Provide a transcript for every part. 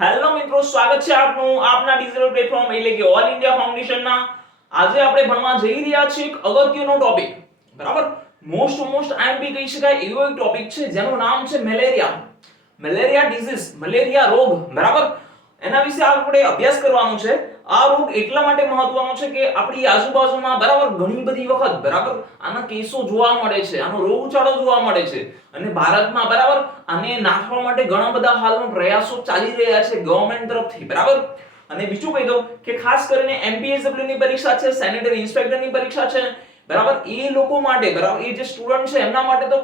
Hello મિત્રો, સ્વાગત છે આપનું આપના ડિજિટલ પ્લેટફોર્મ એટલે કે ઓલ ઇન્ડિયા ફાઉન્ડેશનના. આજે આપણે ભણવા જઈ રહ્યા છીએ એક અગત્યનો ટોપિક, બરાબર. મોસ્ટ આઈએમપી કહી શકાય એવો એક ટોપિક છે જેનું નામ છે મેલેરિયા. મેલેરિયા ડિઝીઝ, મેલેરિયા રોગ, બરાબર. એના વિશે આપણે અભ્યાસ કરવાનો છે. આ રોગ એટલા માટે મહત્વનો છે કે આપણી આજુબાજુમાં બરાબર ઘણી બધી વખત બરાબર આના કેસો જોવા મળે છે, આનો રોગચાળો જોવા મળે છે અને ભારતમાં બરાબર આને નાથવા માટે ઘણા બધા હાલમાં પ્રયાસો ચાલી રહ્યા છે ગવર્નમેન્ટ તરફથી, બરાબર. અને બીજું કહી દઉં કે ખાસ કરીને એમપીએસડબલ્યુ ની પરીક્ષા છે, સેનેટરી ઇન્સ્પેક્ટર ની પરીક્ષા છે, બરાબર. એ લોકો માટે બરાબર એ જે સ્ટુડન્ટ છે એમના માટે તો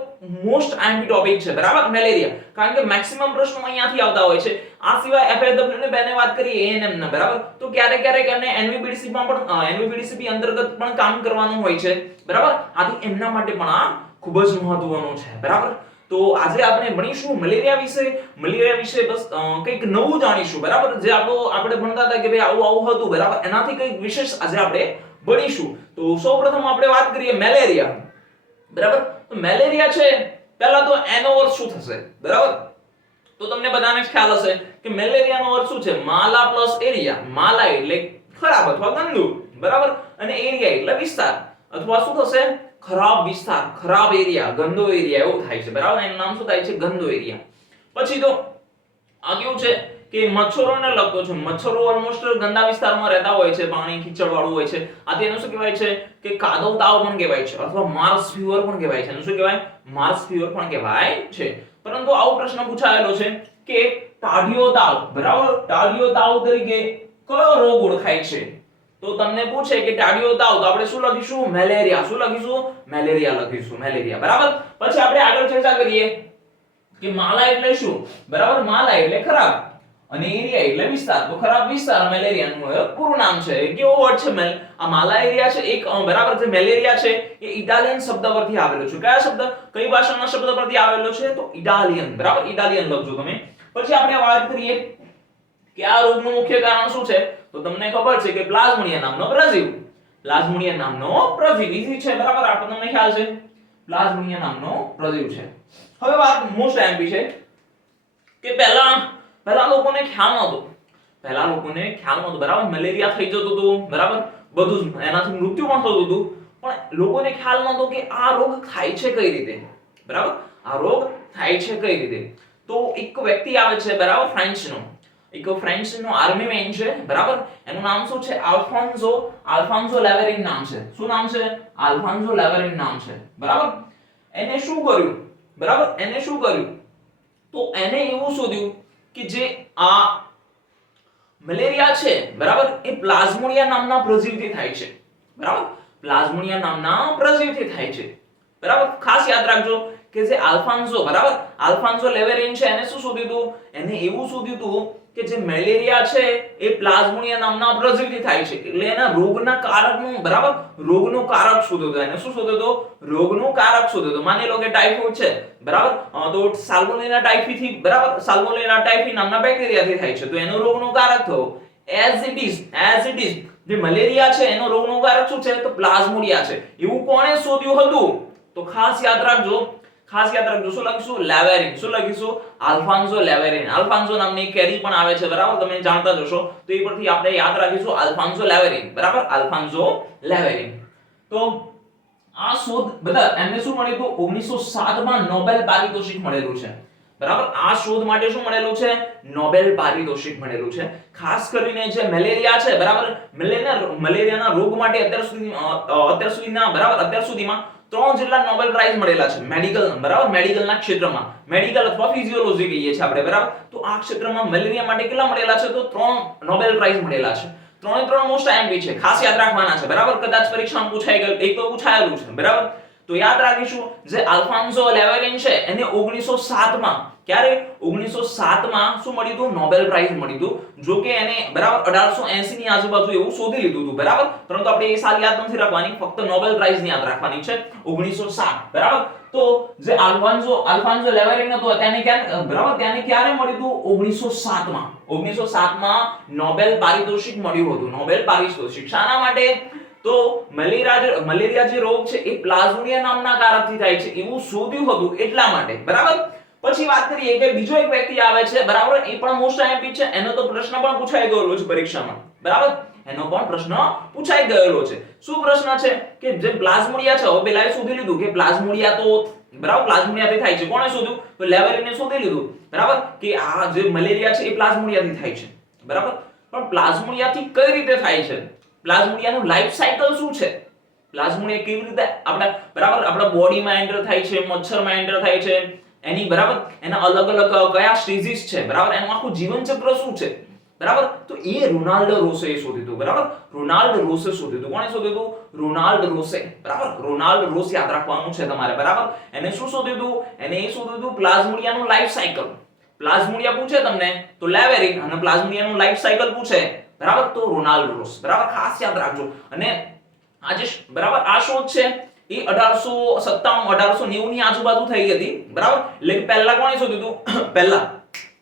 મોસ્ટ આઈએમપી ટોપિક છે, બરાબર, મેલેરિયા. કારણ કે મેક્સિમમ પ્રશ્નો અહીંયાથી આવતા હોય છે. આ સિવાય એફએસડબલ્યુ ને બેને વાત કરી એએનએમ ના, બરાબર. તો ક્યારેક એમને એનવીબીડીસી માં પણ એનવીબીડીસી અંતર્ગત પણ કામ કરવાનું હોય છે, બરાબર. આથી એમના માટે પણ આ ખૂબ જ મહત્વનું છે, બરાબર. તો આજે આપણે ભણીશું મલેરિયા વિશે બસ કંઈક નવું જાણીશું, બરાબર. જે આપણે ભણતા હતા કે ભાઈ આવું હતું, બરાબર, એનાથી કંઈક વિશેષ આજે આપણે ભણીશું. તો સૌપ્રથમ આપણે વાત કરીએ મેલેરિયા, બરાબર. તો મેલેરિયા છે, પહેલા તો એનો અર્થ શું થશે, બરાબર. તો તમને બધાને ખ્યાલ હશે કે મેલેરિયાનો અર્થ શું છે? માલા પ્લસ એરિયા. માલા એટલે ખરાબ અથવા ગંદુ, બરાબર, અને એરિયા એટલે વિસ્તાર અથવા શું થશે? ખરાબ વિસ્તાર, ખરાબ એરિયા, ગંદો એરિયા એવું થાય છે, બરાબર. એનું નામ શું થાય છે? ગંદો એરિયા. પછી તો આ કેવું છે કે મચ્છરોને લગતો છે. મચ્છરો ઓલમોસ્ટ ગંદા વિસ્તારમાં રહેતા હોય છે, પાણી કીચડ વાળું હોય છે. આ તેનું શું કહેવાય છે કે કાદવ તાવ પણ કહેવાય છે અથવા માર્સ ફીવર પણ કહેવાય છે. એનું શું કહેવાય? માર્સ ફીવર પણ કહેવાય છે. પરંતુ આવો પ્રશ્ન પૂછાયેલો છે કે ટાઢિયો તાવ, બરાબર, ટાઢિયો તાવ તરીકે કયો રોગ ઓળખાય છે? તો તમને પૂછે કે ટાઢિયો તાવ, તો આપણે શું લખીશું? મેલેરિયા. શું લખીશું? મેલેરિયા લખીશું, મેલેરિયા, બરાબર. પછી આપણે આગળ ચર્ચા કરીએ કે માલા એટલે શું, બરાબર. માલા એટલે ખરાબ અને એરિયા એટલે વિસ્તાર. તો ખરાબ વિસ્તાર મેલેરિયાનું પૂરું નામ છે. કેવો વર્ડ છે? આ માલા એરિયા છે એક, બરાબર, જે મેલેરિયા છે એ ઇટાલિયન શબ્દ પરથી આવેલો છે. કયા શબ્દ? કઈ ભાષાના શબ્દ પરથી આવેલો છે? તો ઇટાલિયન, બરાબર. ઇટાલિયન લખજો તમે. પછી આપણે વાત કરીએ કે આ રોગનું મુખ્ય કારણ શું છે? તો તમને ખબર છે કે પ્લાઝ્મોડિયા નામનો પ્રજીવ. પ્લાઝ્મોડિયા નામનો પ્રજીવ ઈઝી છે, બરાબર. આ તમને ખ્યાલ છે, પ્લાઝ્મોડિયા નામનો પ્રજીવ છે. હવે વાત મોસ્ટ એમ્પી છે કે પહેલા લોકોને ખ્યાલ નહોતો, બરાબર. મેલેરિયા થઈ જતો હતો, બરાબર, બધું જ, એનાથી મૃત્યુ પણ થતું હતું. પણ લોકોને ખ્યાલ નહોતો કે આ રોગ થાય છે કઈ રીતે, બરાબર. આ રોગ થાય છે કઈ રીતે? તો એક વ્યક્તિ આવે છે, બરાબર, ફ્રેન્ચનો આર્મી મેન છે, બરાબર. એનું નામ શું છે? આલ્ફોન્સો લેવેરિન નામ છે. શું નામ છે? આલ્ફોન્સો લેવેરિન નામ છે, બરાબર. એને શું કર્યું, બરાબર? એને શું કર્યું? તો એને એવું શોધ્યું કે જે આ મલેરિયા છે, બરાબર, એ પ્લાઝ્મોડિયા નામના પ્રજીવથી થાય છે, બરાબર. પ્લાઝ્મોડિયા નામના પ્રજીવથી થાય છે, બરાબર. ખાસ યાદ રાખજો કે જે આલ્ફોન્સો, બરાબર, આલ્ફોન્સો લેવેરિન છે, એને શું શોધ્યું હતું? એને એવું શોધ્યું હતું કે જે મેલેરિયા છે એ પ્લાઝ્મોડિયા નામના પ્રજીવથી થાય છે. એટલે એના રોગના કારકનું, બરાબર, રોગનું કારક શોધ્યો હતો. એને શું શોધ્યો હતો? રોગનું કારક શોધ્યો હતો. માની લો કે ટાઇફોઇડ છે, બરાબર, તો સાલ્મોનેલા ટાઇફીથી, બરાબર, સાલ્મોનેલા ટાઇફી નામના બેક્ટેરિયાથી થાય છે. તો એનો રોગનું કારક થયો. એઝ ઇટ ઇઝ જે મલેરિયા છે એનો રોગનું કારક શું છે? તો પ્લાઝ્મોડિયા છે. એવું કોણે શોધ્યું હતું? તો ખાસ યાદ રાખજો, શું લખીશું? લેવેરિન. શું લખીશું? આલ્ફોન્સો લેવેરિન. આલ્ફોન્સો નામની કેરી પણ આવે છે, બરાબર, તમે જાણતા જ હશો. તો એ પરથી આપણે યાદ રાખીશું આલ્ફોન્સો લેવેરિન, બરાબર, આલ્ફોન્સો લેવેરિન. તો આ શોધ બધા એમને શું મળ્યું હતું? 1907 માં નોબેલ પારિતોષિક મળેલું છે, બરાબર. આ શોધ માટે શું મળેલું છે? નોબેલ પારિતોષિક મળેલું છે. ખાસ કરીને જે મેલેરિયા છે, બરાબર, મલેરિયાના રોગ માટે અત્યાર સુધીમાં 3 જેટલા નોબેલ પ્રાઇઝ મળેલા છે મેડિકલ, બરાબર, મેડિકલના ક્ષેત્રમાં. મેડિકલ અથવા ફિઝિયોલોજી કહીએ છીએ આપણે, બરાબર. તો આ ક્ષેત્રમાં મલેરિયા માટે કેટલા મળેલા છે? તો 3 નોબેલ પ્રાઇઝ મળેલા છે. 3 મોસ્ટ આઈએમપી છે, ખાસ યાદ રાખવાના છે, બરાબર. કદાચ પરીક્ષામાં પૂછાઈ ગયું, એક તો પૂછાયેલું છે, બરાબર. તો યાદ રાખીશું જે આલ્ફોન્સો લેવેરિન છે એને 1907 માં, ક્યારે? 1907 માં શું મળ્યું હતું? નોબેલ પ્રાઇઝ મળ્યું હતું. જો કે એને, બરાબર, 1880 ની આજુબાજુ એવું શોધી લીધું હતું, બરાબર. પરંતુ આપણે એ સાલ યાદ નથી રાખવાની, ફક્ત નોબેલ પ્રાઇઝ ની યાદ રાખવાની છે, 1907, બરાબર. તો જે આલ્ફોન્સો લેવેરિન હતો તેને ક્યારે, બરાબર, તેને ક્યારે મળ્યું હતું? 1907 માં. 1907 માં નોબેલ પારિતોષિક મળ્યું હતું. નોબેલ પારિતોષિક શાના માટે? તો મલેરિયા જે રોગ છે એ પ્લાઝ્મોડિયા નામના કારકથી થાય છે એવું શોધ્યું હતું એટલા માટે, બરાબર. પછી વાત કરીએ કે બીજો એક વ્યક્તિ આવે છે, બરાબર, એ પણ મોસ્ટ આઈએમપી છે, એનો તો પ્રશ્ન પણ પૂછાઈ ગયેલો છે પરીક્ષામાં, બરાબર, એનો પણ પ્રશ્ન પૂછાઈ ગયેલો છે. શું પ્રશ્ન છે કે જે પ્લાઝ્મોડિયા છે, હવે પેલા શોધી લીધું કે પ્લાઝ્મોડિયા તો, બરાબર, પ્લાઝ્મોડિયાથી થાય છે. કોણે શોધ્યું? તો લેવેરિને શોધી લીધું, બરાબર, કે આ જે મલેરિયા છે એ પ્લાઝ્મોડિયાથી થાય છે, બરાબર. પણ પ્લાઝ્મોડિયાથી કઈ રીતે થાય છે? પ્લાઝ્મોડિયાનું લાઈફ સાયકલ શું છે? પ્લાઝ્મોડિયા કેવી રીતે આપણા બોડીમાં એન્ટર થાય છે, મચ્છરમાં એન્ટર થાય છે, એની, બરાબર, એના અલગ અલગ કયા સ્ટેજીસ છે, બરાબર, એનું આખું જીવન ચક્ર શું છે, બરાબર. તો એ રોનાલ્ડ રોસે શોધ્યું હતું, બરાબર. રોનાલ્ડ રોસે શોધ્યું હતું. કોણે શોધ્યું હતું? રોનાલ્ડ રોસે, બરાબર. રોનાલ્ડ રોસ યાદ રાખવાનું છે તમારે, બરાબર. એને શું શોધ્યું હતું? એને એ શોધ્યું હતું પ્લાઝ્મોડિયાનું લાઈફ સાયકલ. પ્લાઝ્મોડિયા પૂછે તમને તો લેવેરિન, અને પ્લાઝ્મોડિયાનું લાઈફ સાયકલ પૂછે, બરાબર, તો રોનાલ્ડ રોસ, બરાબર, ખાસ યાદ રાખજો. અને આજે, બરાબર, આ શોધ છે એ 1897 1890 ની આજુબાજુ થઈ હતી, બરાબર. એટલે કે પહેલા કોણે શોધ્યું હતું? પહેલા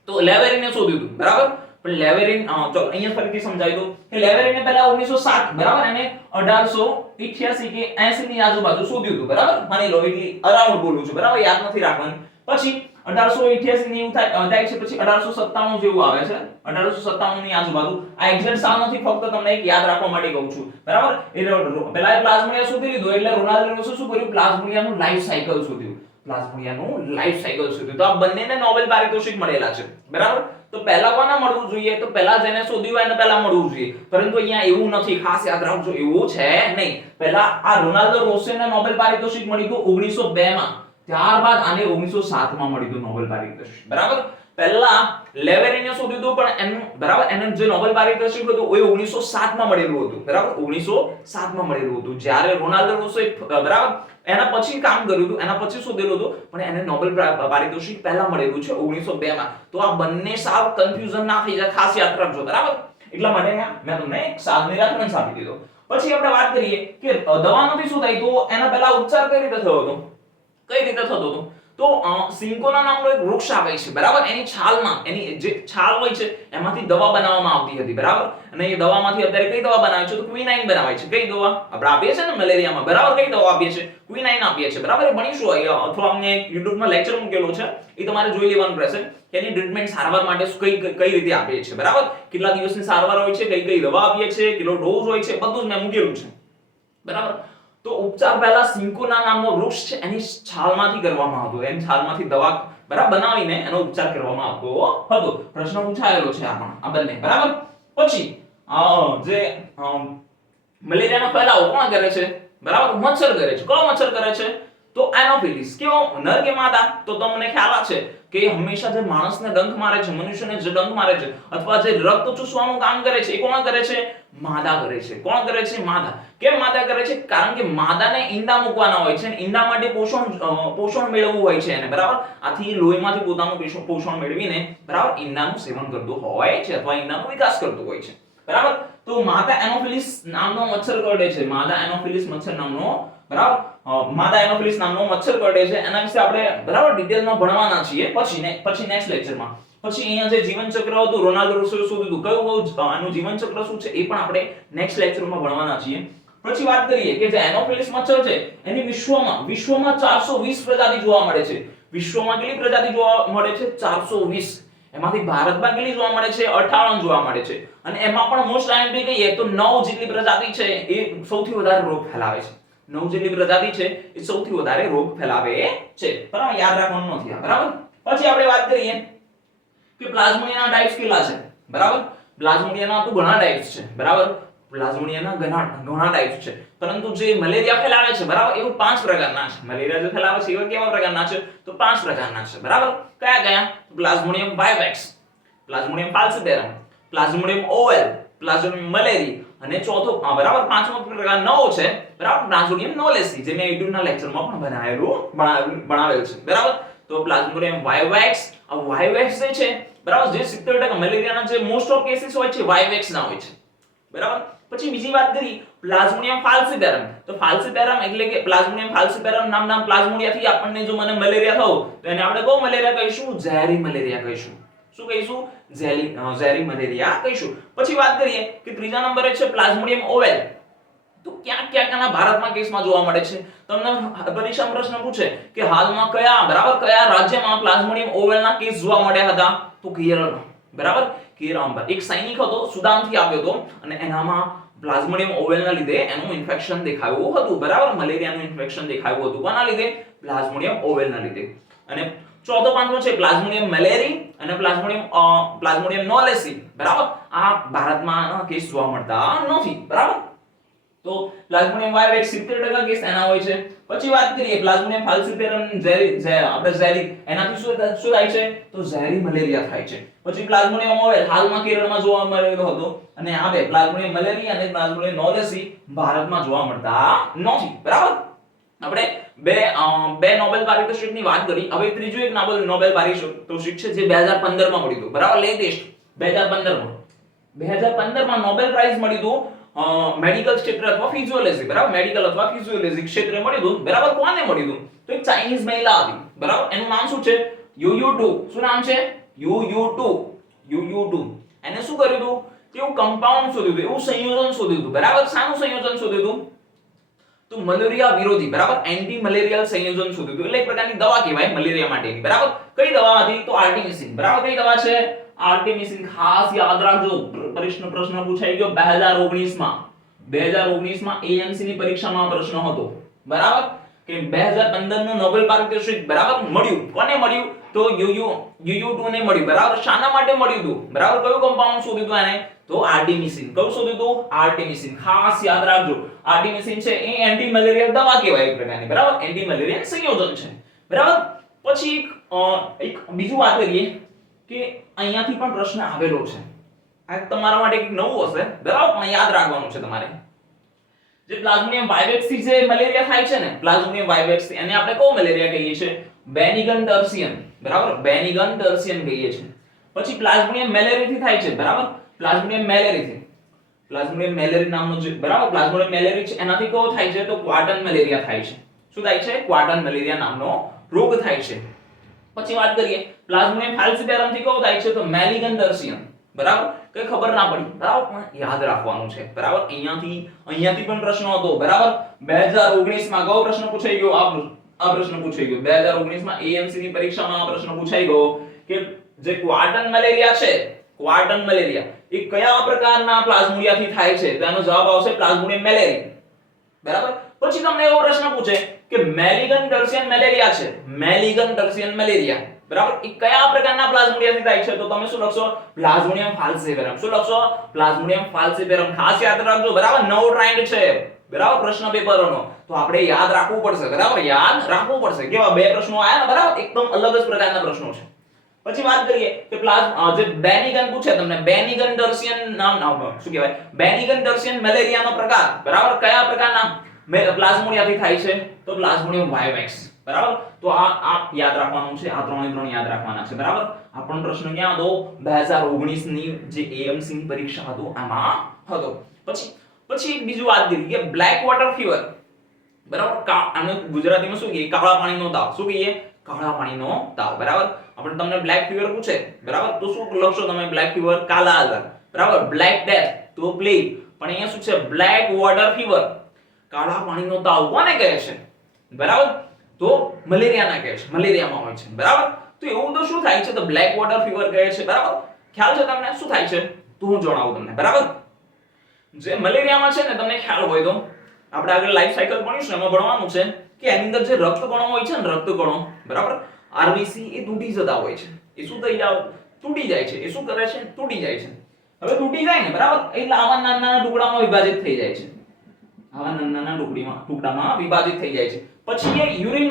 તો લેવેરિને શોધ્યું હતું, બરાબર. પણ લેવેરિન, ચલો અહીંયા ફરીથી સમજાવી દઉં કે લેવેરિને પહેલા 1907, બરાબર, અને 1888 કે 80 ની આજુબાજુ શોધ્યું હતું, બરાબર. માની લો, એટલે અરાઉન્ડ બોલું છું, બરાબર, યાદ નથી રાખવાનું. પછી 1888 ની એવું થાય છે, પછી 1897 જેવું આવે છે, 1897 ની આજુબાજુ. આ એક્ઝેક્ટ સાલ નથી, ફક્ત તમને એક યાદ રાખવા માટે કહું છું, બરાબર. એટલે પહેલા પ્લાઝ્મોડિયા શોધી લીધું, એટલે રોનાલ્ડ રોસે શું કર્યું? પ્લાઝ્મોડિયાનું લાઈફ સાયકલ શોધ્યું. પ્લાઝ્મોડિયાનું લાઈફ સાયકલ શોધ્યું. તો આ બંનેને નોબેલ પારિતોષિક મળેલા છે, બરાબર. તો પહેલા કોને મળવું જોઈએ? તો પહેલા જેને શોધ્યું એને પહેલા મળવું જોઈએ, પરંતુ અહીંયા એવું નથી, ખાસ યાદ રાખજો, એવું છે નહીં. પહેલા આ રોનાલ્ડ રોસેને નોબેલ પારિતોષિક મળી ગયું 1902 માં, ત્યારબાદ આને 1907 માં મળી ગયું નોબેલ પારિતોષિક, બરાબર. પહેલા લેવેરિને શોધ્યું હતું, પણ એનું, બરાબર, એને જે નોબેલ પારિતોષિક હતું એ 1907 માં મળેલું હતું, બરાબર, 1907 માં મળેલું હતું. જ્યારે રોનાલ્ડ રોસે, બરાબર, એના પછી કામ કર્યું હતું, એના પછી શોધેલું હતું, પણ એને નોબેલ પારિતોષિક પહેલા મળેલું છે 1902 માં. તો આ બંને સાલ કન્ફ્યુઝન ના થઈ જાય, ખાસ યાદ રાખજો, બરાબર. એટલા માટે મેં તમને એક સાલની રેફરન્સ આપી દીધો. પછી આપણે વાત કરીએ કે દવાનોથી શું થાય, તો એના પહેલા ઉપચાર કઈ રીતે થયો હતો? કઈ રીતે થતો હતો? તો સિન્કોના નામનો એક વૃક્ષ આવે છે, બરાબર. એની છાલમાં, એની જે છાલ હોય છે એમાંથી દવા બનાવવામાં આવતી હતી, બરાબર. અને એ દવામાંથી અત્યારે કઈ દવા બનાવે છે? તો ક્વિનાઇન બનાવાય છે. કઈ દવા આપણે આપીએ છીએ ને મલેરિયામાં, બરાબર, કઈ દવા આપીએ છીએ? ક્વિનાઇન આપીએ છીએ, બરાબર. એ ભણીશું અથવા અમને YouTube માં લેક્ચર મૂકેલો છે, એ તમારે જોઈ લેવાનું રહેશે કે એની ટ્રીટમેન્ટ, સારવાર માટે કઈ રીતે આપીએ છીએ, બરાબર. કેટલા દિવસની સારવાર હોય છે, કઈ દવા આપીએ છીએ, કેટલો ડોઝ હોય છે, બધું જ મેં મૂકેલું છે, બરાબર. તો ઉપચાર પહેલા સિન્કોના નામનો વૃક્ષ છે એની છાલમાંથી કરવામાં આવતો, એની છાલમાંથી દવા, બરાબર, બનાવીને એનો ઉપચાર કરવામાં આવતો હતો. પ્રશ્ન પૂછાયેલો છે આ બંને, બરાબર. પછી જે મલેરિયાનો ફેલાવો કોણ કરે છે? બરાબર, મચ્છર કરે છે. કયો મચ્છર કરે છે? તો એનોફિલિસ. કેવો, નર કે માદા? તો તમને ખ્યાલ છે કે હંમેશા જે માણસને ડંખ મારે છે, મનુષ્યને જે ડંખ મારે છે અથવા જે રક્ત ચૂસવાનું કામ કરે છે, એ કોણ કરે છે? માદા કરે છે. કોણ કરે છે? માદા. કેમ માદા કરે છે? કારણ કે માદાને ઈંડા મૂકવાના હોય છે, અને ઈંડા માટે પોષણ મેળવવું હોય છે એને, બરાબર. આથી લોહીમાંથી પોતાનું પોષણ મેળવીને, બરાબર, ઈંડાનું સેવન કરતો હોય છે અથવા ઈંડાનો વિકાસ કરતો હોય છે, બરાબર. તો માદા એનોફિલિસ નામનો મચ્છર કરડે છે. માદા એનોફિલિસ મચ્છર નામનો, બરાબર, માદા એનોફિલિસ નામનો મચ્છર કરડે છે. એના વિશે આપણે, બરાબર, ડિટેલમાં ભણવાના છીએ પછી નેક્સ્ટ લેક્ચરમાં. પછી અહીંયા જે જીવન ચક્ર હતું રોનાલ્ડ રોસે શોધ્યું, કયું આનું જીવન ચક્ર શું છે એ પણ આપણે નેક્સ્ટ લેક્ચરમાં ભણવાના છીએ. પછી વાત કરીએ કે જે એનોફિલિસ મચ્છર છે એની વિશ્વમાં 420 પ્રજાતિ જોવા મળે છે. વિશ્વમાં કેટલી પ્રજાતિ જોવા મળે છે? 420. એમાંથી ભારતમાં કેટલી જોવા મળે છે? 58 જોવા મળે છે. અને એમાં પણ મોસ્ટ આઈએમપી કહીએ તો 9 જેટલી પ્રજાતિ છે એ સૌથી વધારે રોગ ફેલાવે છે. 9 જેટલી પ્રજાતિ છે એ સૌથી વધારે રોગ ફેલાવે છે, બરાબર. યાદ રાખવાનું નથી, બરાબર. પછી આપણે વાત કરીએ કે પ્લાઝ્મોડિયાના ટાઇપ્સ કેટલા છે, બરાબર. પ્લાઝ્મોડિયાના તો ઘણા ટાઇપ્સ છે, બરાબર. પ્લાઝ્મોડિયાના ઘણા ટાઇપ્સ છે, પરંતુ જે મલેરિયા ફેલાવે છે, બરાબર, એવું 5 પ્રકારના છે. મલેરિયા જે ફેલાવે છે એવા કેવા પ્રકારના છે? તો 5 પ્રકારના છે, બરાબર. કયા? Plasmodium વાઇવેક્સ, Plasmodium ફાલ્સિપેરમ, Plasmodium oval, Plasmodium મલેરી, અને ચોથો, બરાબર, પાંચમો પ્રકાર નવો છે, બરાબર, પ્લાઝ્મોડિયમ નોલેસી, જે મેં યુટ્યુબના લેક્ચરમાં પણ ભણાવેલ છે, બરાબર. તો પ્લાઝ્મોડિયમ વાઇવેક્સ, આ વાઇવેક્સ જે છે, બરાબર, જે 70% મલેરિયાના જે મોસ્ટ ઓફ કેસીસ હોય છે વાઇવેક્સ ના હોય છે, બરાબર. પછી બીજી વાત કરી પ્લાઝ્મોડિયમ ફાલ્સિપેરમ. તો ફાલ્સિપેરમ એટલે કે પ્લાઝ્મોડિયમ ફાલ્સિપેરમ નામના પ્લાઝ્મોડિયાથી આપણને જો મને મલેરિયા થયો તો એને આપણે કયો મલેરિયા કહીશું? ઝેરી મલેરિયા કહીશું. શું કહીશું? ઝેરી મલેરિયા કહીશું. પછી વાત કરીએ કે ત્રીજા નંબરે છે પ્લાઝ્મોડિયમ ઓવેલ. તો ક્યાં ભારતમાં કેસમાં જોવા મળે છે? તમને પરીક્ષામાં પ્રશ્ન પૂછે કે હાલમાં કયા રાજ્યમાં પ્લાઝ્મોડિયમ ઓવેલના કેસ જોવા મળ્યા હતા? તો કેરળ, બરાબર, કેરળમાં એક સૈનિક હતો, સુદાનથી આવ્યો હતો અને એનામાં પ્લાઝ્મોડિયમ ઓવેલના લીધે એનું ઇન્ફેક્શન દેખાયું હતું, બરાબર, મલેરિયાનું ઇન્ફેક્શન દેખાયું હતું. કોના લીધે? પ્લાઝ્મોડિયમ ઓવેલના લીધે. અને ચોથો પાંચમો છે પ્લાઝ્મોડિયમ મેલેરી અને પ્લાઝ્મોડિયમ નોલેસી, બરાબર. આ ભારતમાં કેસ જોવા મળતા નથી, બરાબર. તો પ્લાઝ્મોડિયમ વાયવેક્સ 70% કેસ એના હોય છે. પછી વાત કરીએ પ્લાઝ્મોડિયમ ફાલ્સિપેરમ ઝેરી એનાથી શું થાય છે? તો ઝેરી મલેરિયા થાય છે. પછી પ્લાઝ્મોડિયમ ઓવેલ હાલમાં કેરળમાં જોવા મળેલો હતો અને આ બે પ્લાઝ્મોડિયમ મેલેરી અને પ્લાઝ્મોડિયમ નોલેસી ભારતમાં જોવા મળતા નથી, બરાબર. આપણે બે નોબેલ પારિતોષિકની વાત કરી. હવે ત્રીજું એક નોબેલ પારિતોષિક છે જે 2015 માં મળ્યું હતું, બરાબર, લેટેસ્ટ 2015 માં નોબેલ પ્રાઇઝ મળ્યું હતું મેડિકલ ક્ષેત્ર અથવા ફિઝિયોલોજી, બરાબર, મેડિકલ અથવા ફિઝિયોલોજી ક્ષેત્રે મળ્યું હતું, બરાબર. કોને મળ્યું હતું? તો એક ચાઇનીઝ મહિલા હતી, બરાબર. એનું નામ શું છે? U two. શું નામ છે? U two. એને શું કર્યું હતું? એવું કમ્પાઉન્ડ શોધ્યું હતું, એવું સંયોજન શોધ્યું હતું, બરાબર. શાનું સંયોજન શોધ્યું હતું? તો મલેરિયા વિરોધી, બરાબર, એન્ટી મલેરિયલ સંયોજન શોધ્યું હતું. એટલે એક પ્રકારની દવા કહેવાય મલેરિયા માટેની, બરાબર. કઈ દવા હતી? તો આર્ટેમિસિન, બરાબર. કઈ દવા છે? આર્ટેમિસિન. ખાસ યાદ રાખજો, પ્રશ્ન પૂછાઈ ગયો 2019 માં એએમસી ની પરીક્ષામાં પ્રશ્ન હતો, બરાબર, કે 2015 નું નોબેલ પારિતોષિક, બરાબર, મળ્યું. કોને મળ્યું? તો યુ ટુ ને મળ્યું, બરાબર. શાના માટે મળ્યું હતું? બરાબર, કયું કમ્પાઉન્ડ શોધ્યું હતું એને? તો આર્ટેમિસિન. કયું શોધ્યું હતું? આર્ટેમિસિન. ખાસ યાદ રાખજો, આર્ટેમિસિન છે એ એન્ટી મલેરિયલ દવા કહેવાય એક પ્રકારની, બરાબર, એન્ટી મલેરિયલ સંયોજન છે, બરાબર. પછી એક બીજું વાત કરીએ કે અહીંયાથી પણ પ્રશ્ન આવેલો છે. આ તમારા માટે એક નવું હશે, બરાબર, પણ યાદ રાખવાનું છે તમારે. જે પ્લાઝ્મોડિયમ વાઇવેક્સથી જે મલેરિયા થાય છે ને, પ્લાઝ્મોડિયમ વાઇવેક્સથી, એને આપણે કયો મલેરિયા કહીએ છીએ? બેનિગન ટર્સિયન, બરાબર, બેનિગન ટર્સિયન કહીએ છીએ. પછી પ્લાઝ્મોડિયમ મેલેરીથી થાય છે, બરાબર, પ્લાઝ્મોડિયમ મેલેરી નામનો જે, બરાબર, પ્લાઝ્મોડિયમ મેલેરી છે એનાથી કયો થાય છે? તો ક્વાર્ટન મલેરિયા થાય છે. શું થાય છે? ક્વાર્ટન મલેરિયા નામનો રોગ થાય છે. પછી વાત કરીએ પ્લાઝ્મોડિયમ ફાલ્સિપેરમ થી કયો થાય છે? તો મેલિગન ટર્સિયન, બરાબર. કઈ ખબર ના પડી, બરાબર, પણ યાદ રાખવાનું છે, બરાબર. અહીંયાથી પણ પ્રશ્ન હતો, બરાબર. 2019 માં કયો પ્રશ્ન પૂછાઈ ગયો? આ પ્રશ્ન પૂછાઈ ગયો 2019 માં એએમસી ની પરીક્ષામાં આ પ્રશ્ન પૂછાઈ ગયો કે જે ક્વાર્ટન મલેરિયા છે, ક્વાર્ટન મલેરિયા એ કયા પ્રકારના પ્લાઝ્મોડિયાથી થાય છે? તો એનો જવાબ આવશે પ્લાઝ્મોડિયમ મેલેરી, બરાબર. પછી તમને એવો પ્રશ્ન પૂછે કે મેલિગન ટર્સિયન મલેરિયા છે, મેલિગન ટર્સિયન મલેરિયા, બરાબર, એ કયા પ્રકારના પ્લાઝ્મોડિયાથી થાય છે? તો તમે શું લખશો? પ્લાઝ્મોડિયમ ફાલ્સિપેરમ. શું લખશો? પ્લાઝ્મોડિયમ ફાલ્સિપેરમ. ખાસ યાદ રાખજો, બરાબર, નવો ટ્રેન્ડ છે, બરાબર, પ્રશ્ન પેપરનો, તો આપણે યાદ રાખવું પડશે, બરાબર, યાદ રાખવું પડશે. કેવા બે પ્રશ્નો આયા ને, બરાબર, એકદમ અલગ જ પ્રકારના પ્રશ્નો છે. પછી વાત કરીએ કે જે બેનિગન પૂછે તમને, બેનિગન ટર્સિયન નામ શું કહેવાય? બેનિગન ટર્સિયન મલેરિયાનો પ્રકાર, બરાબર, કયા પ્રકારના પ્લાઝ્મોડિયાથી થાય છે? તો પ્લાઝ્મોડિયમ વાઇવેક્સ, બરાબર. તો આ યાદ રાખવાનું છે, આ ત્રણ યાદ રાખવાના છે, બરાબર. આ પણ પ્રશ્ન ક્યાં હતો? 2019 ની જે એએમસી ની પરીક્ષા હતો આમાં હતો. પછી એક બીજું વાત કરી કે બ્લેક વોટર ફીવર, બરાબર, આને ગુજરાતીમાં શું કહીએ? કાળા પાણીનો તાવ. શું કહીએ? કાળા પાણીનો તાવ, બરાબર. આપણે તમને બ્લેક ફીવર પૂછે, બરાબર, તો શું લખશો તમે? બ્લેક ફીવર, કાલા આજાર, બરાબર. બ્લેક ડેથ તો પ્લેગ, પણ અહીંયા શું છે? બ્લેક વોટર ફીવર, કાળા પાણીનો તાવ કોને કહે છે? બરાબર, તો મલેરિયાના કહે છે, મલેરિયામાં હોય છે, બરાબર. તો એવું તો શું થાય છે? તો બ્લેક વોટર ફીવર કહે છે, બરાબર. ખ્યાલ છે તમને શું થાય છે? તો હું જણાવું તમને, બરાબર. જે મલેરિયામાં છે ને, તમને ખ્યાલ હોય તો આપણે આગળ લાઈફ સાયકલ ભણીશું, એમાં ભણવાનું છે કે એની અંદર જે રક્તકણો હોય છે ને, રક્તકણો, બરાબર, આરબીસી એ તૂટી જતા હોય છે. એ શું થઈ જાય? તૂટી જાય છે. એ શું કરે છે? તૂટી જાય છે. હવે તૂટી જાય ને, બરાબર, એટલે આવા નાના ટુકડામાં વિભાજિત થઈ જાય છે. આવા નાના ટુકડામાં વિભાજિત થઈ જાય છે. પછી એ યુરિન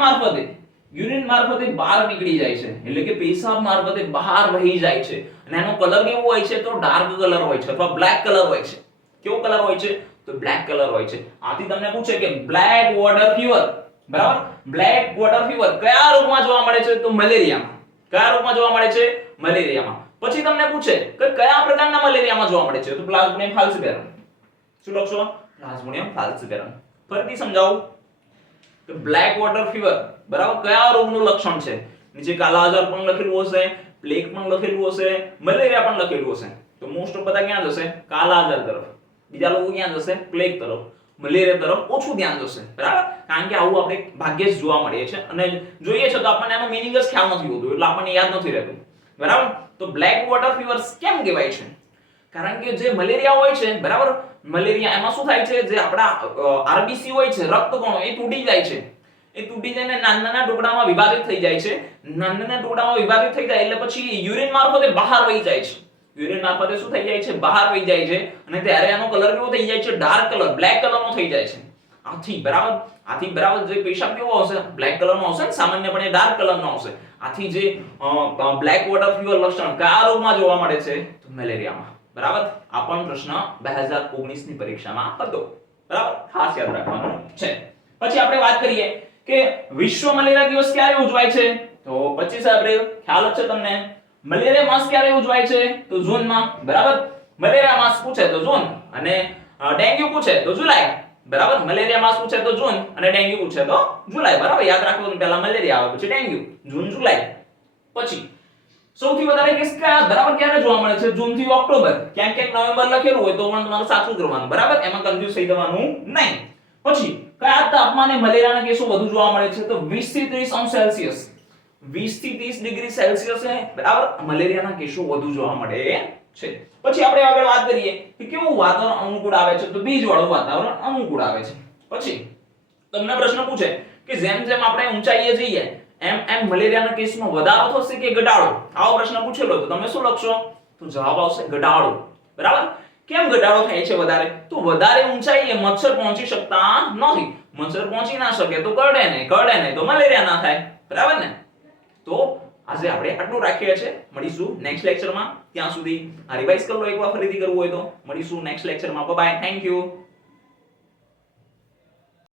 મારફતે બહાર નીકળી જાય છે, એટલે કે પેશાબ મારફતે બહાર વહી જાય છે. અને એનો કલર કેવો હોય છે? તો ડાર્ક કલર હોય છે અથવા બ્લેક કલર હોય છે. કેવો કલર હોય છે? તો બ્લેક કલર હોય છે. આથી તમને પૂછે કે બ્લેક વોટર ફીવર, બરાબર, બ્લેક વોટર ફીવર કયા રોગમાં જોવા મળે છે? તો મલેરિયામાં. કયા રોગમાં જોવા મળે છે? મલેરિયામાં. પછી તમને પૂછે કે કયા પ્રકારના મલેરિયામાં જોવા મળે છે? તો પ્લાઝ્મોડિયમ ફાલ્સિપેરમ. શું લખશો? પ્લાઝ્મોડિયમ ફાલ્સિપેરમ. ફરીથી સમજાવું કે બ્લેક વોટર ફીવર, બરાબર, કયા રોગનું લક્ષણ છે? નીચે કાલા આજાર પણ લખેલું હશે, પ્લેગ પણ લખેલું હશે, મલેરિયા પણ લખેલું હશે. તો મોસ્ટ ઓફ બધા ક્યાં જશે? કાલા આજાર તરફ. બીજા લોકો ક્યાં જશે? પ્લેગ તરફ. મલેરિયા તરફ ઓછું ધ્યાન જશે, બરાબર? કારણ કે આવું આપણે ભાગ્યે જ જોવા મળે છે અને જોઈએ છે તો આપણને આનો મીનિંગ જ ખ્યાલ નથી હોતો, એટલે આપણને યાદ નથી રહેતું, બરાબર? તો બ્લેક વોટર ફીવર કેમ કહેવાય છે? કારણ કે જે મલેરિયા હોય છે, બરાબર, મલેરિયા એમાં શું થાય છે, જે આપણા આરબીસી હોય છે, રક્તકણો, એ તૂટી જાય છે. એ તૂટી જઈને નાના નાના ટુકડામાં વિભાજિત થઈ જાય છે. નાના નાના ટુકડામાં વિભાજિત થઈ જાય એટલે પછી યુરિન મારફતે બહાર વહી જાય છે. યુરિન મારફતે શું થઈ જાય છે? બહાર વહી જાય છે અને ત્યારે એનો કલર કેવો થઈ જાય છે? ડાર્ક કલર, બ્લેક કલરનો થઈ જાય છે. આથી બરાબર જે પેશાબ કેવો આવશે? બ્લેક કલરનો આવશે ને, સામાન્યપણે ડાર્ક કલરનો આવશે. આથી જે બ્લેક વોટર ફીવર લક્ષણ કયા રોગમાં જોવા મળે છે? તો મેલેરિયામાં, બરાબર? આ પણ પ્રશ્ન 2019 ની પરીક્ષામાં હતો, બરાબર? ખાસ યાદ રાખવાનું છે. પછી આપણે વાત કરીએ કે વિશ્વ મલેરિયા દિવસ ક્યારે ઉજવાય છે? તો 25 એપ્રિલ. ખ્યાલ જ છે તમને. મલેરિયા માસ ક્યારે ઉજવાય છે? તો જૂનમાં, બરાબર? મલેરિયા માસ પૂછે તો જૂન અને ડેન્ગ્યુ પૂછે તો જુલાઈ, બરાબર? મલેરિયા માસ પૂછે તો જૂન અને ડેન્ગ્યુ પૂછે તો જુલાઈ, બરાબર? યાદ રાખવાનું, પહેલા મલેરિયા આવે પછી ડેન્ગ્યુ, જૂન જુલાઈ. પછી સૌથી વધારે કેસ કયા, બરાબર, ક્યારે જોવા મળે છે? જૂન થી ઓક્ટોબર. ક્યાંક ક્યાંક નવેમ્બર લખેલું હોય તો પણ તમારે સાચું કરવાનું, બરાબર? એમાં કન્ફ્યુઝ થઈ જવાનું નહીં. પછી કયા તાપમાને મલેરિયાના કેસો વધુ જોવા મળે છે? તો 20 થી 30 અંશ સેલ્સિયસ, 20 થી 30 ડિગ્રી સેલ્સિયસે, બરાબર, મલેરિયાના કેસો વધુ જોવા મળે છે. પછી આપણે આગળ વાત કરીએ કે કેવું વાતાવરણ અનુકૂળ આવે છે? તો ભેજવાળું વાતાવરણ અનુકૂળ આવે છે. પછી તમને પ્રશ્ન પૂછે કે જેમ જેમ આપણે ઊંચાઈએ જઈએ એમ એમ મલેરિયાના કેસમાં વધારો થશે કે ઘટાડો? આવો પ્રશ્ન પૂછેલો તો તમે શું લખશો? તો જવાબ આવશે ઘટાડો, બરાબર? કેમ ઘટાડો થાય છે વધારે? તો વધારે ઊંચાઈએ મચ્છર પહોંચી શકતા નથી. મચ્છર પહોંચી ના શકે તો કરડે નહીં તો મલેરિયા ના થાય, બરાબર ને? તો આજે આપણે આટલું રાખીએ છીએ. મળીશું નેક્સ્ટ લેક્ચરમાં. ત્યાં સુધી આ રિવાઇઝ કરી લો એકવાર, ફરીથી કરવું હોય તો. મળીશું નેક્સ્ટ લેક્ચરમાં. Bye bye, thank you.